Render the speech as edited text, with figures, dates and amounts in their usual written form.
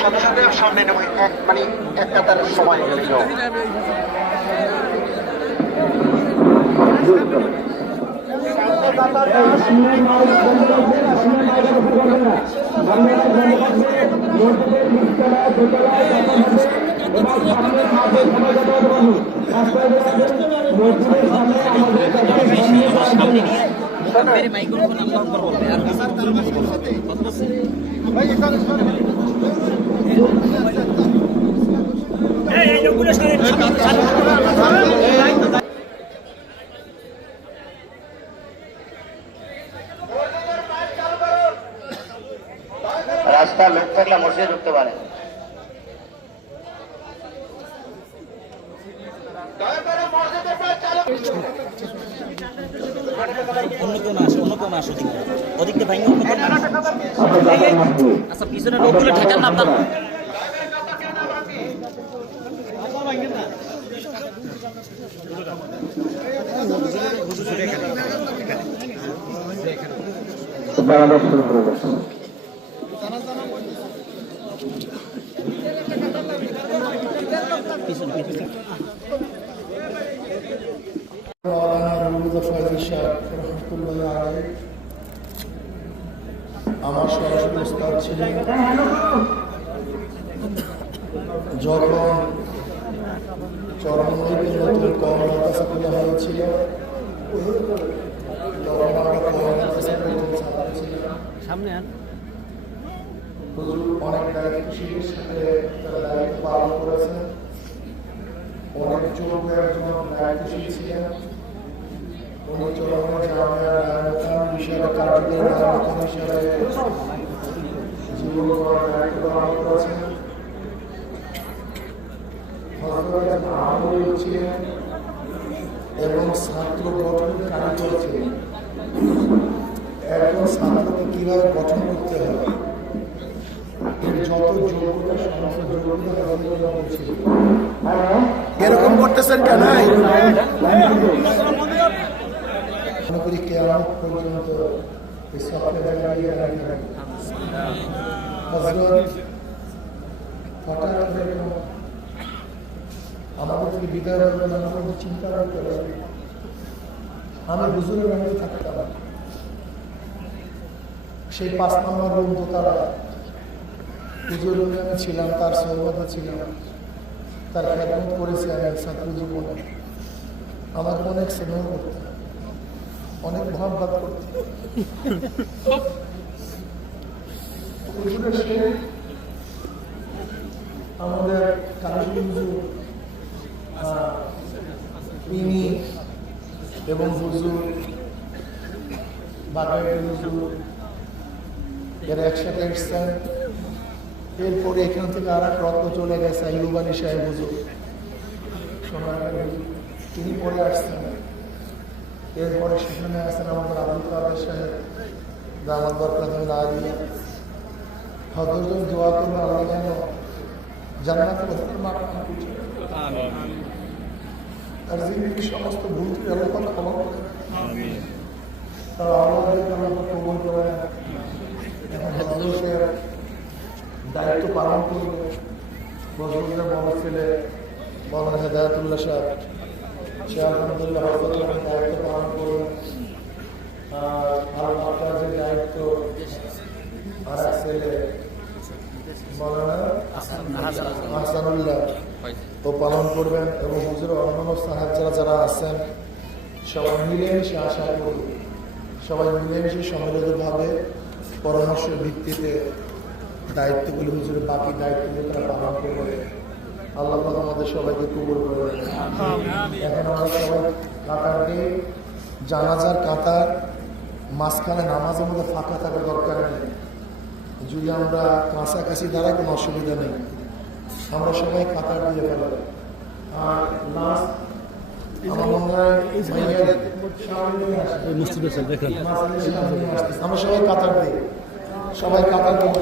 সদস্যদের সামনে মানে একটা তার সময় मेरे माइक्रोफोन अनलॉक कर बोलते हैं রাস্তা লোক থাকলে মসজিদে ঢুকতে পারে। অন্য কোন আসো ওদিকে ভাই আচ্ছা পিছনে লোকগুলো ঠেকান না আপনার আমার সরাসরি উস্তাদ ছিলেন যখন চরমনৈতে নতুন কমলা কাছে খোলা হয়েছিল তখন আমরা কমলা কাছে সামনে অনেক দায়িত্বশীলের সাথে তারা দায়িত্ব পালন করেছেন। অনেক যোগ্য একজন দায়িত্বশীল ছিলেন। বিষয়ে কার্যকরী হিসাবে জীবন দায়িত্ব পালন করেছেন। ছিলেন এবং ছাত্র গঠনের কারিগর ছিলেন। একজন ছাত্রকে কিভাবে গঠন করতে হবে এর যত যোগ্যতা সমস্ত যোগ্যতা ছিল। এরকম করতেছেন কেন? মনে করি কেয়ামত পর্যন্ত হঠাৎ আমাদের থেকে বিদায় করবেন আমাদের চিন্তা করতে পারি। আমি হুজুরের মধ্যে থাকতাম, সেই 5 নম্বর রুম দোতলা হুজুর রুমে আমি ছিলাম, তার সহবতে ছিলাম, তার খেদমত করেছি আমি এক ছাত্র জীবনে। আমার অনেক স্নেহ করতাম, অনেক মহব্বত করতাম। আমাদের কালী হুজুর তিনি এবং হুজুর বাগানের হুজুর এরা একসাথে এসছেন। এরপরে এখান থেকে আর এক রত্ন চলে গেছে আইয়ুবানী সাহেব হুজুর, তিনি পরে আসছেন। এরপরে সেখানে আছেন আমাদের আব্দুল কাদের সাহেব, দামাত বরকাতুল আলিয়া। হযরতজন দোয়া করবেন আল্লাহ যেন জান্নাতুল মাকাম আর জিন্দেগির সমস্ত ভুল থেকে আল্লাহ পাক ক্ষমা করেন। তারা আল্লাহকে আল্লাহ কবুল করেন। এখন হযরতের দায়িত্ব পালন করবে বজরুলের বড় ছেলে মাওলানা হেদায়েতুল্লাহ সাহেব। সে আলহামদুলিল্লাহ হযরতের দায়িত্ব পালন করবে। আর মাদ্রাসার দায়িত্ব আর এক ছেলে মাওলানা হাসানুল্লাহ ও পালন করবেন। এবং হুজুরের অন্যান্য সাহায্যরা যারা আছেন সবাই মিলেমিশে আশা করি সবাই মিলেমিশে সম্মিলিতভাবে পরামর্শের ভিত্তিতে দায়িত্বগুলি হুজুরের বাকি দায়িত্বগুলি তারা পালন করবে। আল্লাহ পাক আমাদের সবাইকে কবুল করবে। এখন আমরা সবাই কাতার দিয়ে জানাজার কাতার মাঝখানে নামাজের মধ্যে ফাঁকা থাকার দরকার নেই। যদি আমরা কাছাকাছি দাঁড়াই কোনো অসুবিধা নেই, আমরা সবাই কাতার দিয়ে ফেলাম। আর লাস্ট আমার মনে হয় আমরা সবাই কাতার দিই, সবাই কাতার দিয়ে